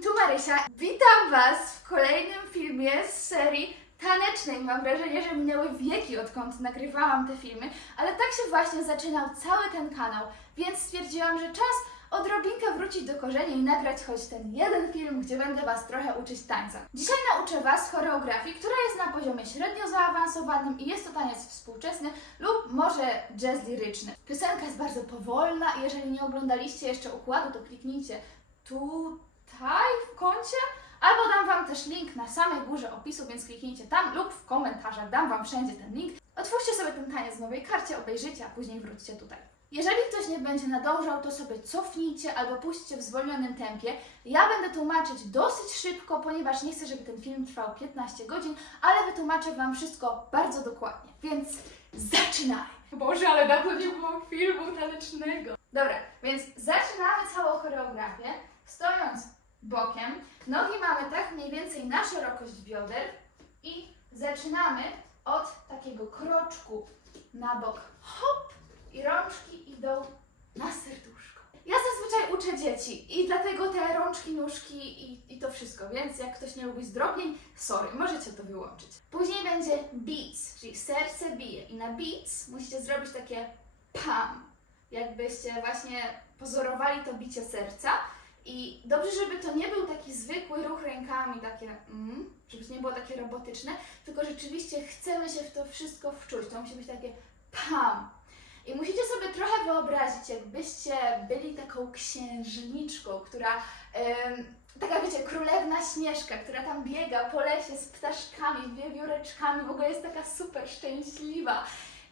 Tu Marysia. Witam Was w kolejnym filmie z serii tanecznej. Mam wrażenie, że minęły wieki, odkąd nagrywałam te filmy, ale tak się właśnie zaczynał cały ten kanał, więc stwierdziłam, że czas odrobinkę wrócić do korzeni i nagrać choć ten jeden film, gdzie będę Was trochę uczyć tańca. Dzisiaj nauczę Was choreografii, która jest na poziomie średnio zaawansowanym i jest to taniec współczesny lub może jazz liryczny. Piosenka jest bardzo powolna i jeżeli nie oglądaliście jeszcze układu, to kliknijcie tutaj w kącie, albo dam Wam też link na samej górze opisu, więc kliknijcie tam lub w komentarzach, dam Wam wszędzie ten link. Otwórzcie sobie ten taniec w nowej karcie, obejrzyjcie, a później wróćcie tutaj. Jeżeli ktoś nie będzie nadążał, to sobie cofnijcie albo puśćcie w zwolnionym tempie. Ja będę tłumaczyć dosyć szybko, ponieważ nie chcę, żeby ten film trwał 15 godzin, ale wytłumaczę Wam wszystko bardzo dokładnie. Więc zaczynaj! Boże, ale dawno nie było filmu tanecznego. Dobra, więc zaczynamy całą choreografię, stojąc bokiem. Nogi mamy tak mniej więcej na szerokość bioder i zaczynamy od takiego kroczku na bok. Hop! I rączki idą na serduszko. Ja zazwyczaj uczę dzieci i dlatego te rączki, nóżki i, i to wszystko, więc jak ktoś nie lubi zdrobnień, sorry, możecie to wyłączyć. Później będzie beats, czyli serce bije i na beats musicie zrobić takie pam, jakbyście właśnie pozorowali to bicie serca. I dobrze, żeby to nie był taki zwykły ruch rękami, takie mm, żeby to nie było takie robotyczne, tylko rzeczywiście chcemy się w to wszystko wczuć. To musi być takie pam. I musicie sobie trochę wyobrazić, jakbyście byli taką księżniczką, która, em, taka wiecie, królewna Śnieżka, która tam biega po lesie z ptaszkami, wiewióreczkami, w ogóle jest taka super szczęśliwa.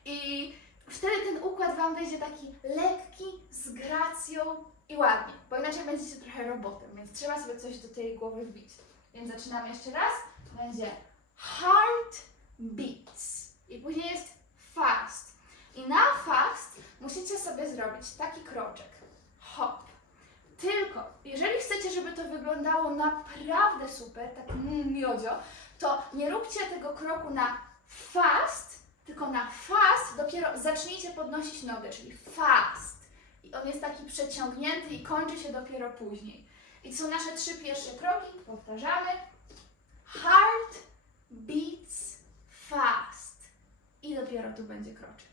I wtedy ten układ Wam będzie taki lekki, z gracją i ładnie, bo inaczej będziecie trochę robotem, więc trzeba sobie coś do tej głowy wbić. Więc zaczynamy jeszcze raz. Będzie heart beats i później jest fast. I na fast musicie sobie zrobić taki kroczek. Hop. Tylko, jeżeli chcecie, żeby to wyglądało naprawdę super, tak mm, miodzio, to nie róbcie tego kroku na fast, tylko na fast dopiero zacznijcie podnosić nogę, czyli fast. I on jest taki przeciągnięty i kończy się dopiero później. I są nasze trzy pierwsze kroki. Powtarzamy. Heart beats fast. I dopiero tu będzie kroczek.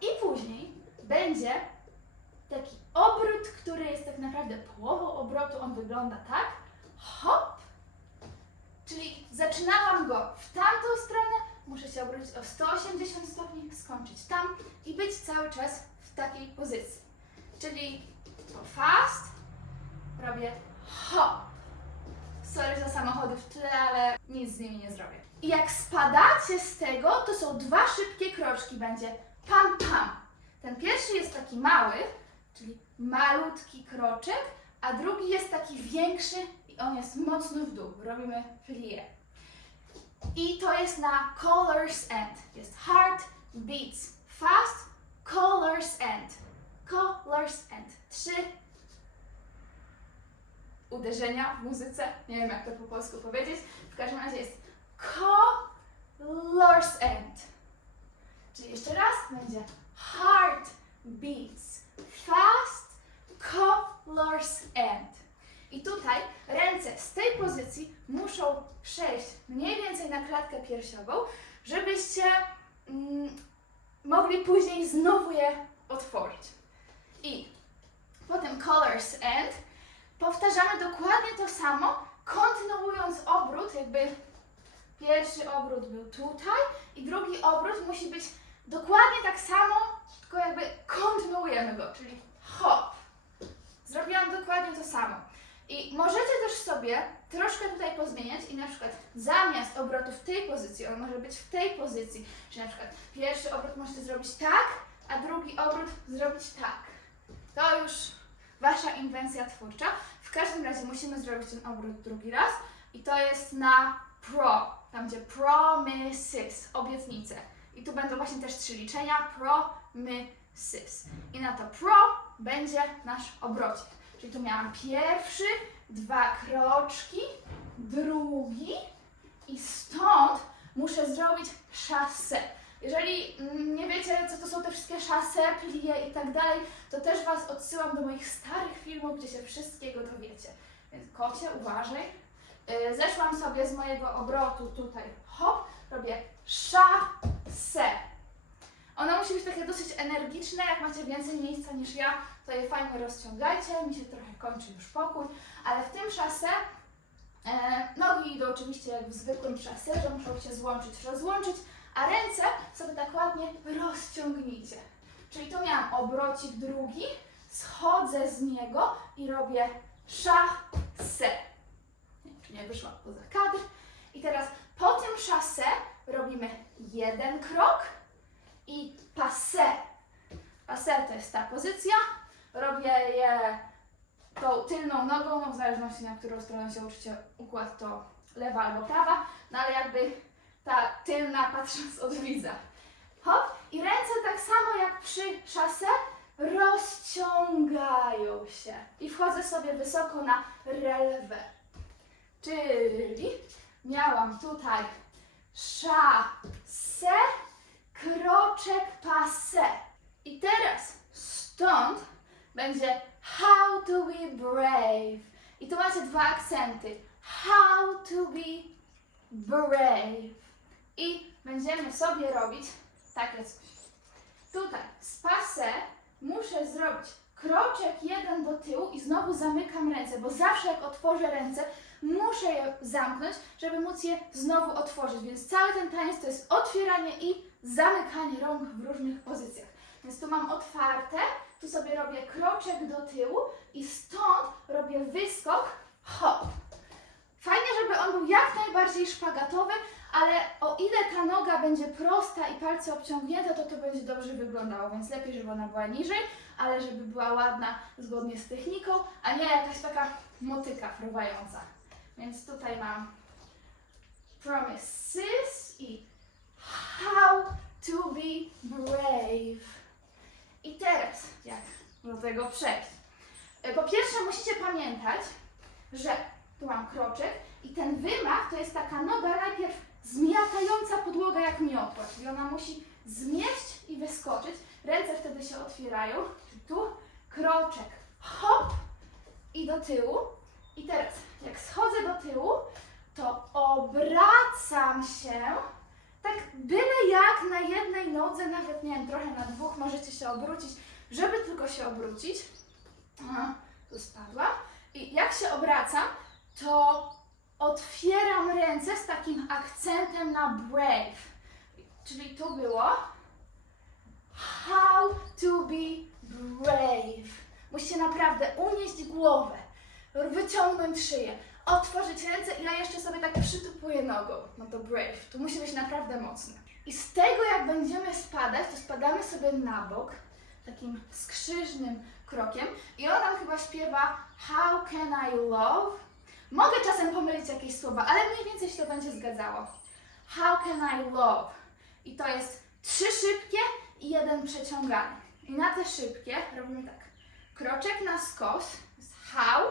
I później będzie taki obrót, który jest tak naprawdę połową obrotu. On wygląda tak. Hop. Czyli zaczynałam go w tamtą stronę, muszę się obrócić o 180 stopni, skończyć tam i być cały czas takiej pozycji. Czyli fast, robię hop. Sorry za samochody w tle, ale nic z nimi nie zrobię. I jak spadacie z tego, to są dwa szybkie kroczki. Będzie pam pam. Ten pierwszy jest taki mały, czyli malutki kroczek, a drugi jest taki większy i on jest mocno w dół. Robimy plie. I to jest na colors end. Jest heart beats fast, colors end. Colors end. Trzy uderzenia w muzyce. Nie wiem, jak to po polsku powiedzieć. W każdym razie jest colors end. Czyli jeszcze raz będzie heart beats fast, colors end. I tutaj ręce z tej pozycji muszą przejść mniej więcej na klatkę piersiową, żebyście mm, mogli później znowu je otworzyć. I po tym colors end powtarzamy dokładnie to samo, kontynuując obrót, jakby pierwszy obrót był tutaj i drugi obrót musi być dokładnie tak samo, tylko jakby kontynuujemy go, czyli hop. Zrobiłam dokładnie to samo. I możecie też sobie troszkę tutaj pozmieniać i na przykład zamiast obrotu w tej pozycji, on może być w tej pozycji, czyli na przykład pierwszy obrót możecie zrobić tak, a drugi obrót zrobić tak. To już Wasza inwencja twórcza. W każdym razie musimy zrobić ten obrót drugi raz i to jest na pro, tam gdzie promises, obietnice. I tu będą właśnie też trzy liczenia, promises. I na to pro będzie nasz obrocik. Czyli tu miałam pierwszy, dwa kroczki, drugi i stąd muszę zrobić chassé. Jeżeli mm, nie wiecie, co to są te wszystkie chassé, plie i tak dalej, to też Was odsyłam do moich starych filmów, gdzie się wszystkiego dowiecie. Więc kocie, uważaj. Y, Zeszłam sobie z mojego obrotu tutaj, hop, robię szase. Ona musi być takie dosyć energiczne, jak macie więcej miejsca niż ja, to je fajnie rozciągajcie, mi się trochę kończy już pokój, ale w tym szase e, nogi idą oczywiście jak w zwykłym szasie, że muszą się złączyć, rozłączyć, a ręce sobie tak ładnie rozciągnijcie. Czyli tu miałam obrocik drugi, schodzę z niego i robię szase. Nie wiem, czy nie wyszłam poza kadr. I teraz po tym szase robimy jeden krok i passe. Passe to jest ta pozycja. Robię je tą tylną nogą, no w zależności na którą stronę się uczycie układ, to lewa albo prawa, no ale jakby ta tylna patrząc od widza. Hop. I ręce tak samo jak przy szase rozciągają się. I wchodzę sobie wysoko na relwę. Czyli miałam tutaj szase, kroczek passe. I teraz stąd będzie how to be brave. I tu macie dwa akcenty. How to be brave. I będziemy sobie robić takie coś. Tutaj z passe muszę zrobić kroczek jeden do tyłu i znowu zamykam ręce, bo zawsze jak otworzę ręce, muszę je zamknąć, żeby móc je znowu otworzyć. Więc cały ten taniec to jest otwieranie i zamykanie rąk w różnych pozycjach. Więc tu mam otwarte, tu sobie robię kroczek do tyłu i stąd robię wyskok, hop. Fajnie, żeby on był jak najbardziej szpagatowy, ale o ile ta noga będzie prosta i palce obciągnięte, to to będzie dobrze wyglądało, więc lepiej, żeby ona była niżej, ale żeby była ładna zgodnie z techniką, a nie jakaś taka motyka fruwająca. Więc tutaj mam promises i how to be brave. I teraz, jak do tego przejść? E, Po pierwsze, musicie pamiętać, że tu mam kroczek i ten wymach to jest taka noga najpierw zmiatająca podłogę jak miotła, czyli ona musi zmieść i wyskoczyć. Ręce wtedy się otwierają. Tu kroczek, hop i do tyłu. I teraz, jak schodzę do tyłu, to obracam się tak byle jak na jednej nodze, nawet nie wiem, trochę na dwóch możecie się obrócić, żeby tylko się obrócić. Tu spadła. I jak się obracam, to otwieram ręce z takim akcentem na brave. Czyli tu było how to be brave. Musicie naprawdę unieść głowę, wyciągnąć szyję, otworzyć ręce i ja jeszcze sobie tak przytupuję nogą. No to brave. Tu musi być naprawdę mocne. I z tego jak będziemy spadać, to spadamy sobie na bok, takim skrzyżnym krokiem i on tam chyba śpiewa How can I love? Mogę czasem pomylić jakieś słowa, ale mniej więcej się to będzie zgadzało. How can I love? I to jest trzy szybkie i jeden przeciągany. I na te szybkie robimy tak. Kroczek na skos, to jest how,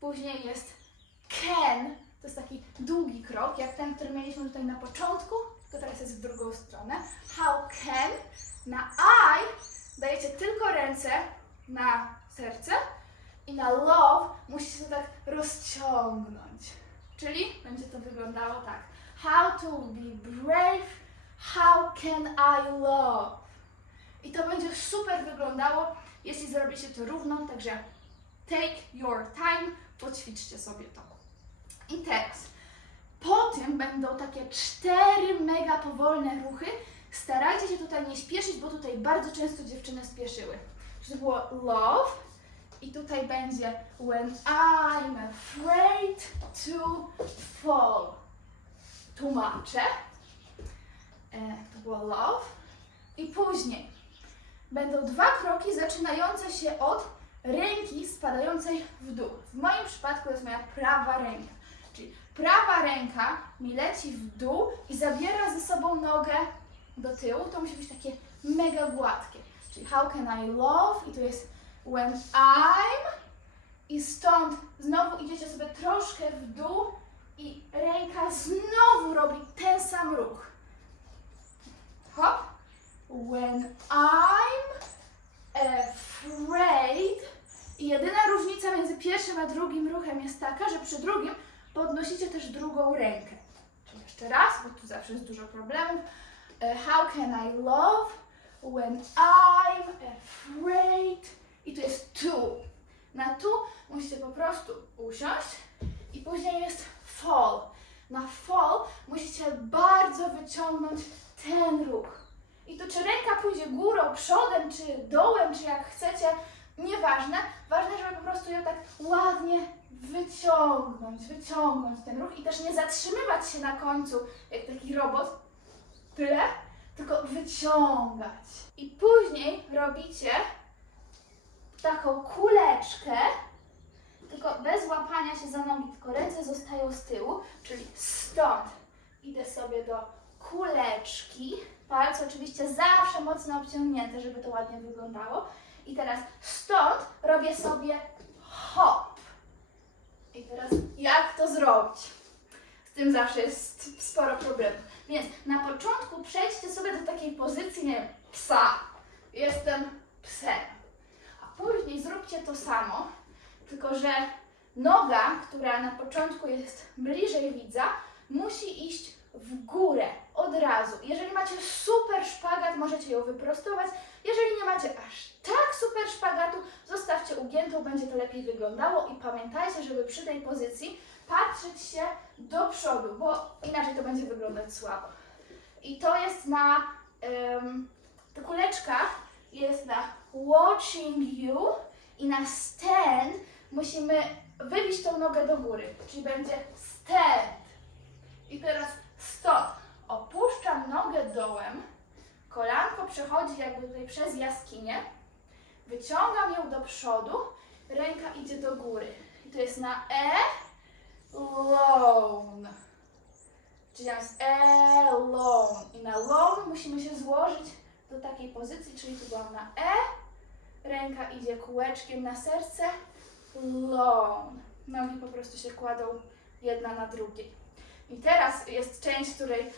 później jest can, to jest taki długi krok, jak ten, który mieliśmy tutaj na początku, tylko teraz jest w drugą stronę. How can, na I dajecie tylko ręce na serce i na love musicie to tak rozciągnąć. Czyli będzie to wyglądało tak. How to be brave, how can I love? I to będzie super wyglądało, jeśli zrobicie to równo, także take your time, poćwiczcie sobie to. I teraz, po tym będą takie cztery mega powolne ruchy. Starajcie się tutaj nie śpieszyć, bo tutaj bardzo często dziewczyny spieszyły. Czyli było love i tutaj będzie when I'm afraid to fall. Tłumaczę. E, to było love. I później będą dwa kroki zaczynające się od ręki spadającej w dół. W moim przypadku jest moja prawa ręka. Prawa ręka mi leci w dół i zabiera ze sobą nogę do tyłu. To musi być takie mega gładkie. Czyli how can I love? I tu jest when I'm. I stąd znowu idziecie sobie troszkę w dół i ręka znowu robi ten sam ruch. Hop. When I'm afraid I jedyna różnica między pierwszym a drugim ruchem jest taka, że przy drugim drugą rękę. Czyli jeszcze raz, bo tu zawsze jest dużo problemów. E, How can I love when I'm afraid? I tu jest tu. Na tu musicie po prostu usiąść i później jest fall. Na fall musicie bardzo wyciągnąć ten ruch. I tu czy ręka pójdzie górą, przodem, czy dołem, czy jak chcecie, nieważne. Ważne, żeby po prostu ją tak ładnie wyciągnąć, wyciągnąć ten ruch i też nie zatrzymywać się na końcu jak taki robot. Tyle, tylko wyciągać. I później robicie taką kuleczkę, tylko bez łapania się za nogi, tylko ręce zostają z tyłu, czyli stąd idę sobie do kuleczki. Palce oczywiście zawsze mocno obciągnięte, żeby to ładnie wyglądało. I teraz stąd robię sobie hop. I teraz jak to zrobić? Z tym zawsze jest sporo problemów. Więc na początku przejdźcie sobie do takiej pozycji, nie wiem, psa. Jestem psem. A później zróbcie to samo, tylko że noga, która na początku jest bliżej widza, musi iść w górę od razu. Jeżeli macie super szpagat, możecie ją wyprostować. Jeżeli nie macie aż tak super szpagatu, zostawcie ugiętą, będzie to lepiej wyglądało i pamiętajcie, żeby przy tej pozycji patrzeć się do przodu, bo inaczej to będzie wyglądać słabo. I to jest na, um, ta kuleczka jest na watching you i na stand musimy wybić tą nogę do góry, czyli będzie stand. I teraz stop. Opuszczam nogę dołem, kolanko przechodzi jakby tutaj przez jaskinię, wyciągam ją do przodu, ręka idzie do góry. I to jest na E, lone. Czyli tam jest alone. I na lone musimy się złożyć do takiej pozycji, czyli tu byłam na E, ręka idzie kółeczkiem na serce, lone. Nogi po prostu się kładą jedna na drugiej. I teraz jest część, której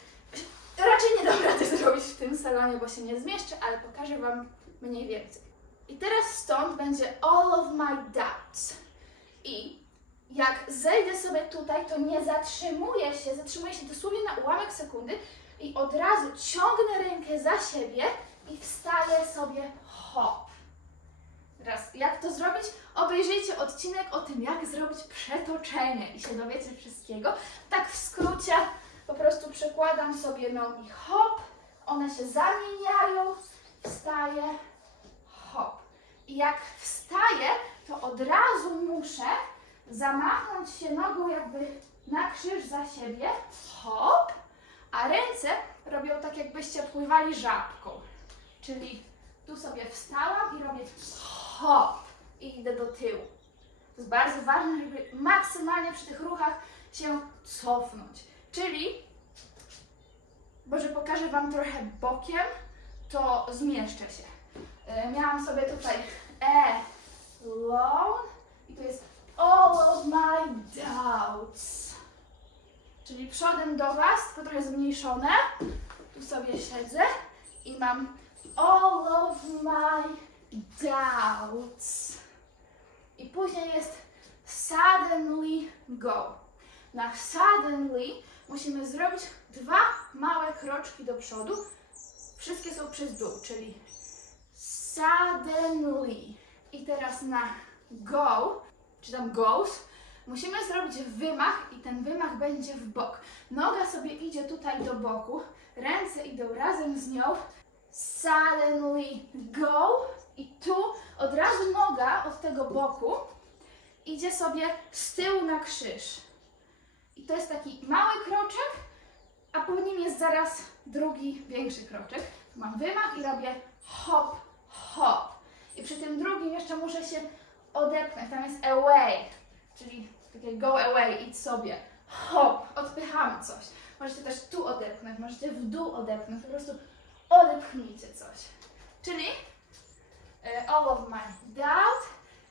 raczej nie dam rady zrobić w tym salonie, bo się nie zmieszczę, ale pokażę Wam mniej więcej. I teraz stąd będzie all of my doubts. I jak zejdę sobie tutaj, to nie zatrzymuję się, zatrzymuję się dosłownie na ułamek sekundy i od razu ciągnę rękę za siebie i wstaję sobie hop. Teraz, jak to zrobić? Obejrzyjcie odcinek o tym, jak zrobić przetoczenie i się dowiecie wszystkiego. Tak w skrócie, po prostu przekładam sobie nogi hop, one się zamieniają, wstaję, hop. I jak wstaję, to od razu muszę zamachnąć się nogą jakby na krzyż za siebie, hop, a ręce robią tak jakbyście pływali żabką. Czyli tu sobie wstałam i robię hop i idę do tyłu. To jest bardzo ważne, żeby maksymalnie przy tych ruchach się cofnąć. Czyli, może pokażę Wam trochę bokiem, to zmieszczę się. E, Miałam sobie tutaj E, lone i to jest all of my doubts. Czyli przodem do Was, tylko trochę zmniejszone. Tu sobie siedzę i mam all of my doubts. I później jest suddenly go. Na suddenly musimy zrobić dwa małe kroczki do przodu. Wszystkie są przez dół, czyli suddenly. I teraz na go, czy tam goes, musimy zrobić wymach i ten wymach będzie w bok. Noga sobie idzie tutaj do boku, ręce idą razem z nią. Suddenly go i tu od razu noga od tego boku idzie sobie z tyłu na krzyż. I to jest taki mały kroczek, a po nim jest zaraz drugi, większy kroczek. Tu mam wymach i robię hop, hop. I przy tym drugim jeszcze muszę się odepchnąć. Tam jest away, czyli takie go away, idź sobie. Hop, odpychamy coś. Możecie też tu odepchnąć, możecie w dół odepchnąć, po prostu odepchnijcie coś. Czyli all of my doubt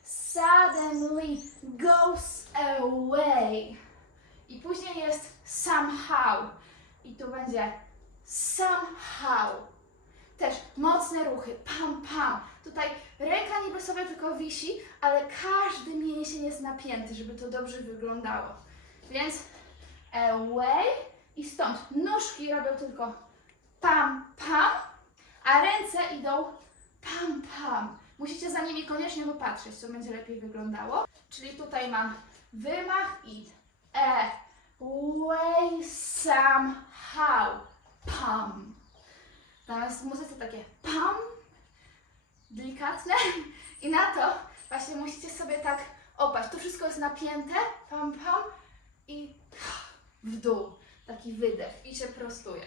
suddenly goes away. I później jest somehow. I tu będzie somehow. Też mocne ruchy, pam, pam. Tutaj ręka niby sobie tylko wisi, ale każdy mięsień jest napięty, żeby to dobrze wyglądało. Więc away i stąd nóżki robią tylko pam, pam, a ręce idą pam, pam. Musicie za nimi koniecznie popatrzeć, co będzie lepiej wyglądało. Czyli tutaj mam wymach i e, way, somehow, pam. Natomiast w muzyce takie pam, delikatne i na to właśnie musicie sobie tak opaść. To wszystko jest napięte, pam, pam i w dół. Taki wydech i się prostuje.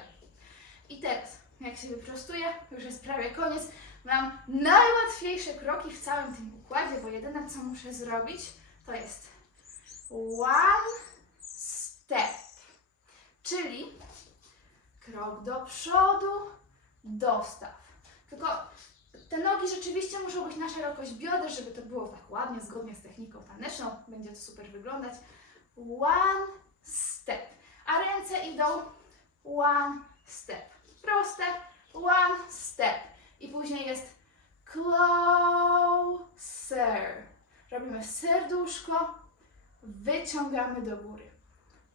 I teraz, jak się wyprostuję, już jest prawie koniec, mam najłatwiejsze kroki w całym tym układzie, bo jedyne co muszę zrobić to jest one step, czyli krok do przodu, dostaw. Tylko te nogi rzeczywiście muszą być na szerokość bioder, żeby to było tak ładnie, zgodnie z techniką taneczną. Będzie to super wyglądać. One step. A ręce idą one step. Proste. One step. I później jest closer. Robimy serduszko, wyciągamy do góry.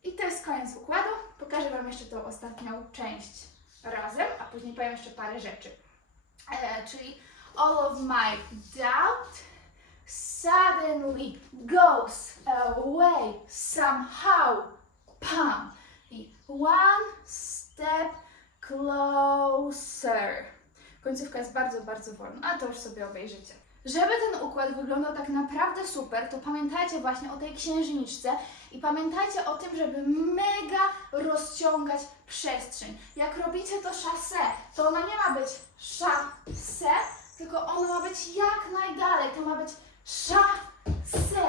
I to jest koniec układu. Pokażę Wam jeszcze tą ostatnią część razem, a później powiem jeszcze parę rzeczy. E, czyli all of my doubt suddenly goes away somehow. Pam. I one step closer. Końcówka jest bardzo, bardzo wolna, ale to już sobie obejrzycie. Żeby ten układ wyglądał tak naprawdę super, to pamiętajcie właśnie o tej księżniczce i pamiętajcie o tym, żeby mega rozciągać przestrzeń. Jak robicie to szase, to ono nie ma być szase, tylko ono ma być jak najdalej. To ma być szase,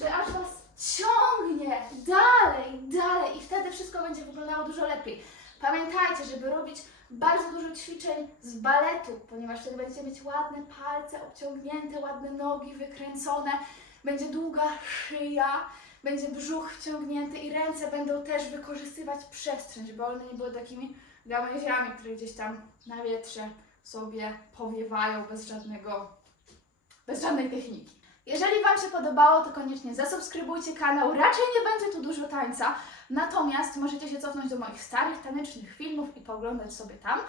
że aż was ciągnie dalej, dalej i wtedy wszystko będzie wyglądało dużo lepiej. Pamiętajcie, żeby robić bardzo dużo ćwiczeń z baletu, ponieważ wtedy będziecie mieć ładne palce obciągnięte, ładne nogi wykręcone, będzie długa szyja, będzie brzuch wciągnięty i ręce będą też wykorzystywać przestrzeń, żeby one nie były takimi gałęziami, które gdzieś tam na wietrze sobie powiewają bez żadnego, bez żadnej techniki. Jeżeli Wam się podobało, to koniecznie zasubskrybujcie kanał. Raczej nie będzie tu dużo tańca, natomiast możecie się cofnąć do moich starych tanecznych filmów i pooglądać sobie tam,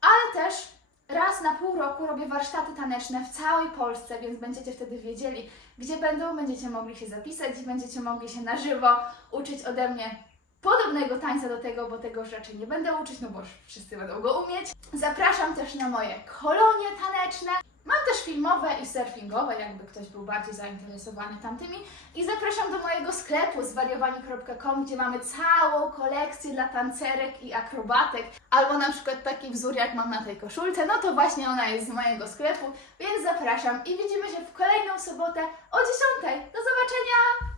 ale też raz na pół roku robię warsztaty taneczne w całej Polsce, więc będziecie wtedy wiedzieli, gdzie będą, będziecie mogli się zapisać i będziecie mogli się na żywo uczyć ode mnie podobnego tańca do tego, bo tego raczej nie będę uczyć, no bo wszyscy będą go umieć. Zapraszam też na moje kolonie taneczne. Mam też filmowe i surfingowe, jakby ktoś był bardziej zainteresowany tamtymi. I zapraszam do mojego sklepu zwariowani.com, gdzie mamy całą kolekcję dla tancerek i akrobatek. Albo na przykład taki wzór, jak mam na tej koszulce, no to właśnie ona jest z mojego sklepu, więc zapraszam i widzimy się w kolejną sobotę o 10. Do zobaczenia!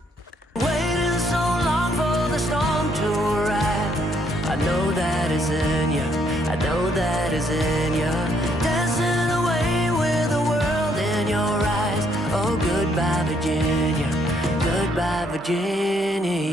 I know that is in you. I know that is in you. by Virginia.